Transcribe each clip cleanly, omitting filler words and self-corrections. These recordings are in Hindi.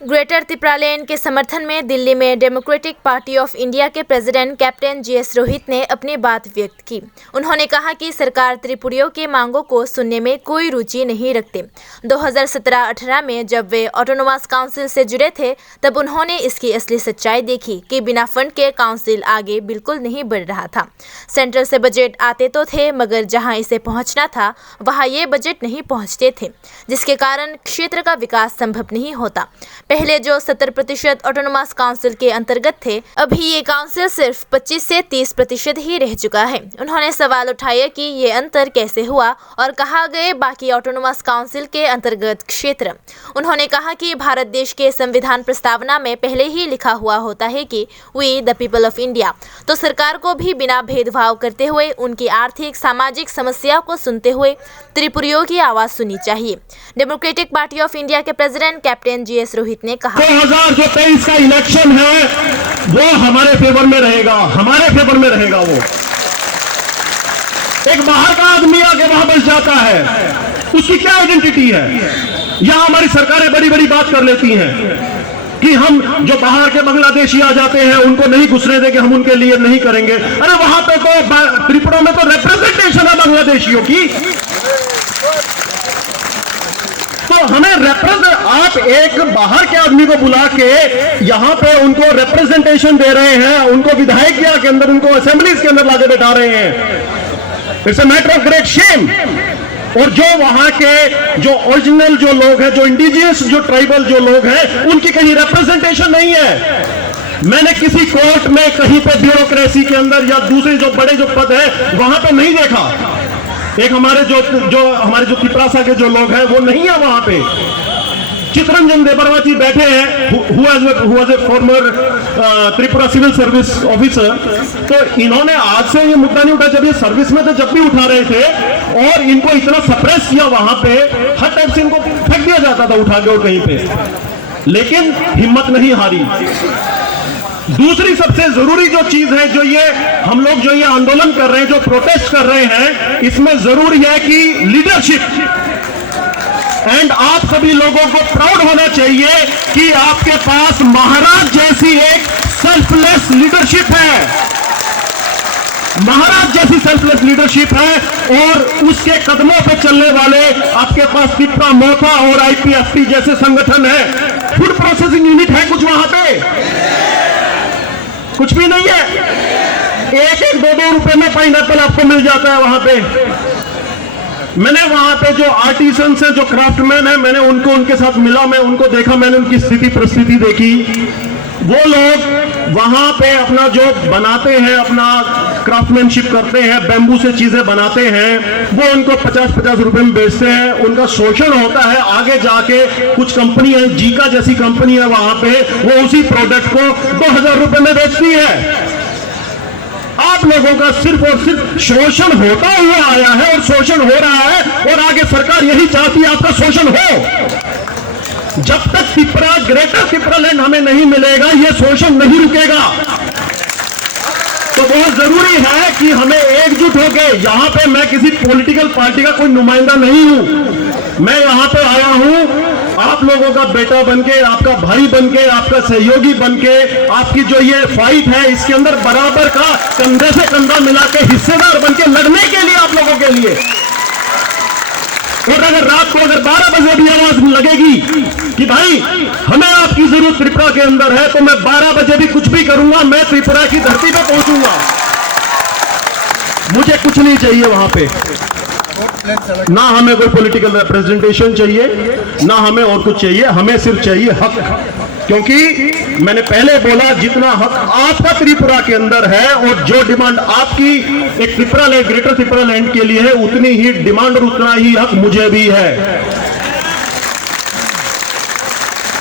ग्रेटर त्रिपुरालैंड के समर्थन में दिल्ली में डेमोक्रेटिक पार्टी ऑफ इंडिया के प्रेसिडेंट कैप्टन जीएस रोहित ने अपनी बात व्यक्त की। उन्होंने कहा कि सरकार त्रिपुरियों के मांगों को सुनने में कोई रुचि नहीं रखती। 2017-18 में जब वे ऑटोनोमस काउंसिल से जुड़े थे तब उन्होंने इसकी असली सच्चाई देखी कि बिना फंड के काउंसिल आगे बिल्कुल नहीं बढ़ रहा था। सेंट्रल से बजट आते तो थे मगर जहां इसे पहुंचना था वहां ये बजट नहीं पहुंचते थे, जिसके कारण क्षेत्र का विकास संभव नहीं होता। पहले जो 70% ऑटोनोमस काउंसिल के अंतर्गत थे, अभी ये काउंसिल सिर्फ 25 से 30% ही रह चुका है। उन्होंने सवाल उठाया कि ये अंतर कैसे हुआ और कहा गए बाकी ऑटोनोमस काउंसिल के अंतर्गत क्षेत्र। उन्होंने कहा कि भारत देश के संविधान प्रस्तावना में पहले ही लिखा हुआ होता है कि we the people of India, तो सरकार को भी बिना भेदभाव करते हुए उनकी आर्थिक सामाजिक समस्या को सुनते हुए त्रिपुरियों की आवाज सुननी चाहिए। डेमोक्रेटिक पार्टी ऑफ इंडिया के प्रेसिडेंट कैप्टन जीएस रोहित ने कहा 2023 का इलेक्शन है वो हमारे फेवर में रहेगा, हमारे फेवर में रहेगा। वो एक बाहर का आदमी आके वहां बस जाता है, उसकी क्या आइडेंटिटी है? यहां हमारी सरकारें बड़ी बड़ी बात कर लेती हैं कि हम जो बाहर के बांग्लादेशी आ जाते हैं उनको नहीं घुसने देंगे, हम उनके लिए नहीं करेंगे। अरे वहां पे तो त्रिपुरा में तो रिप्रेजेंटेशन है बांग्लादेशियों की, तो हमें आप एक बाहर के आदमी को बुला के यहां पे उनको रिप्रेजेंटेशन दे रहे हैं, उनको विधायिका के अंदर, उनको असेंबलीज के अंदर लाके बैठा रहे हैं। It's a matter of great shame. और जो वहां के जो ओरिजिनल जो लोग हैं, जो इंडिजियस जो ट्राइबल जो लोग हैं, उनकी कहीं रिप्रेजेंटेशन नहीं है। मैंने किसी कोर्ट में कहीं पे ब्यूरोक्रेसी के अंदर या दूसरे जो बड़े जो पद है वहां पे नहीं देखा। एक हमारे जो त्रिपुरा के जो लोग हैं वो नहीं है वहां पे। चितरंजन देबरवा जी बैठे हैं, who was a former Tripura civil service officer. तो इन्होंने आज से ये मुद्दा नहीं उठाया, जब ये सर्विस में थे जब भी उठा रहे थे, और इनको इतना सप्रेस किया वहां पे, हर टाइप से इनको फेंक दिया जाता था उठा के और कहीं पे, लेकिन हिम्मत नहीं हारी। दूसरी सबसे जरूरी जो चीज है, जो ये हम लोग जो ये आंदोलन कर रहे हैं, जो प्रोटेस्ट कर रहे हैं, इसमें जरूरी है कि लीडरशिप। एंड आप सभी लोगों को प्राउड होना चाहिए कि आपके पास महाराज जैसी एक सेल्फलेस लीडरशिप है, महाराज जैसी सेल्फलेस लीडरशिप है। और उसके कदमों पे चलने वाले आपके पास त्रिपुरा मोथा और आईपीएफटी जैसे संगठन है। फूड प्रोसेसिंग यूनिट है कुछ वहां पे? कुछ भी नहीं है। एक 2 रुपए में पाइनएप्पल आपको मिल जाता है वहां पे। मैंने वहां पे जो आर्टिसंस हैं, जो क्राफ्टमैन हैं, मैंने उनके साथ मिला, मैं उनको देखा, मैंने उनकी स्थिति परिस्थिति देखी। वो लोग वहां पे अपना जो बनाते हैं, अपना क्राफ्टमैनशिप करते हैं, बैम्बू से चीजें बनाते हैं, वो उनको 50-50 रुपए में बेचते हैं। उनका शोषण होता है। आगे जाके कुछ कंपनी है, जीका जैसी कंपनी है वहां पे, वो उसी प्रोडक्ट को 2000 रुपए में बेचती है। आप लोगों का सिर्फ और सिर्फ शोषण होता हुआ आया है और शोषण हो रहा है, और आगे सरकार यही चाहती है आपका शोषण हो। जब तक त्रिपुरा, ग्रेटर त्रिपुरालैंड हमें नहीं मिलेगा, यह शोषण नहीं रुकेगा। तो बहुत जरूरी है कि हमें एकजुट होकर, यहां पे मैं किसी पॉलिटिकल पार्टी का कोई नुमाइंदा नहीं हूं, मैं यहां पे आया हूं आप लोगों का बेटा बनके, आपका भाई बनके, आपका सहयोगी बनके, आपकी जो ये फाइट है इसके अंदर बराबर का कंधे से कंधा मिला के हिस्सेदार बनके लड़ने के लिए, आप लोगों के लिए। और अगर रात को 12 बजे भी आवाज लगेगी कि भाई हमें आपकी जरूरत त्रिपुरा के अंदर है, तो मैं 12 बजे भी कुछ भी करूंगा, मैं त्रिपुरा की धरती पे पहुंचूंगा। मुझे कुछ नहीं चाहिए वहां पे, ना हमें कोई पॉलिटिकल रिप्रेजेंटेशन चाहिए, ना हमें और कुछ चाहिए, हमें सिर्फ चाहिए हक। क्योंकि मैंने पहले बोला, जितना हक आपका त्रिपुरा के अंदर है और जो डिमांड आपकी एक त्रिपुरालैंड, ग्रेटर त्रिपुरालैंड के लिए है, उतनी ही डिमांड और उतना ही हक मुझे भी है।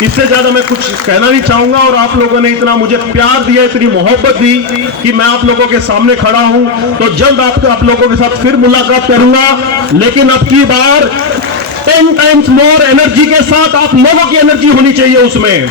इससे ज्यादा मैं कुछ कहना नहीं चाहूंगा। और आप लोगों ने इतना मुझे प्यार दिया, इतनी मोहब्बत दी कि मैं आप लोगों के सामने खड़ा हूं। तो जल्द आप लोगों के साथ फिर मुलाकात करूंगा, लेकिन अब की बार 10 टाइम्स मोर एनर्जी के साथ आप लोगों की एनर्जी होनी चाहिए उसमें।